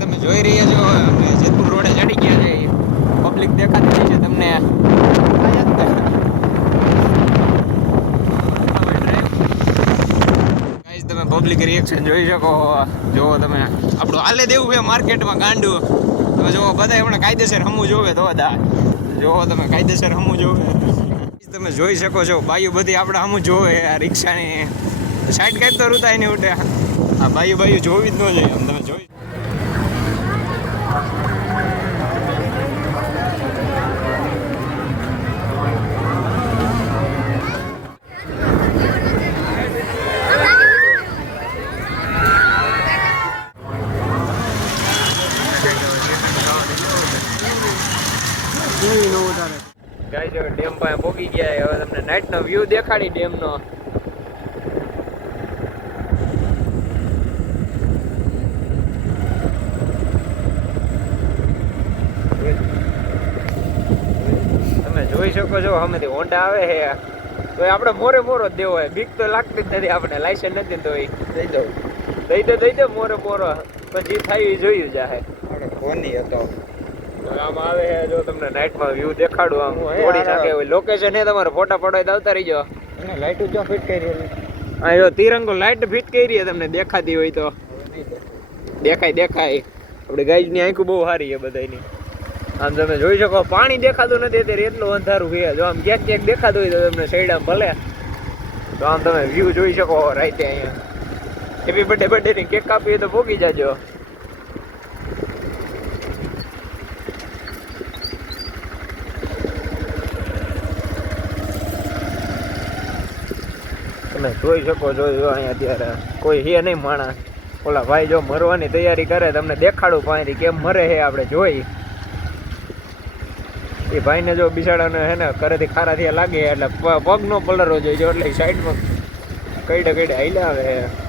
તમે જોઈ રહ્યા છો અમે જેતપુર રોડે ચડી ગયા છે. પબ્લિક દેખાતી છે તમને. ગાઈસ તમે પબ્લિક રિએક્શન જોઈ શકો. જો તમે આપણું હાલે દેવું છે માર્કેટમાં ગાંડું. તમે જો બધા હમણાં કાયદેસર હમું જોવે તો બધા જો તમે કાયદેસર હમું જોવે. તમે જોઈ શકો છો બાયું બધી આપણે હમું જોવે. આ રિક્ષાની સાઈડ કાઢ તો રૂતાય નહીં ઉઠે. આ બાયું જોવી જ ન જોઈએ. આમ તમે જોઈ ગાઈસ હવે ડેમ પાસે પહોંચી ગયા. હવે તમને નાઈટ નો વ્યૂ દેખાડી ડેમ નો. તમે જોઈ શકો છો સામેથી હોન્ડા આવે છે. તો આપણે મોરે મોરો જ દેવો હોય. બીક તો લાગતી જ નથી આપણે. લાયસન્સ નથી તો દઈ દો મોરે મોરો. પછી થાય એ જોયું જાહે. કોની હતો આમ આવે છે. જો તમને નાઈટમાં વ્યૂ દેખાડું. આમ થોડી શકે લોકેશન છે તમારે ફોટા પડવા આવતા રહીજો. અને લાઈટ જો ફિટ કરી હા જો તિરંગો લાઈટ ફિટ કરી તમને દેખાતી હોય તો દેખાય. આપણે ગાઈડની આંખો બહુ સારી છે બધાની. આમ તમે જોઈ શકો પાણી દેખાતું નથી અત્યારે એટલું અંધારું છે. જો આમ ક્યાંક દેખાતું હોય તો તમને સાઈડ ભલે તો આમ તમે વ્યૂ જોઈ શકો રાતે અહીંયા. હેપી બર્થડે ની કેક કાપીએ તો ભોગી જાજો. તમે જોઈ શકો છો અહીંયા અત્યારે કોઈ હે નહીં માણસ. ઓલા ભાઈ જો મરવાની તૈયારી કરે. તમને દેખાડું પાણીથી કેમ મરે છે આપણે જોઈ. એ ભાઈને જો બિસાડાને હે ને ઘરેથી ખારા થયા લાગે એટલે પગ નો પલરવો જોઈએ એટલે સાઈડમાં કઈડે હાલ્યા આવે.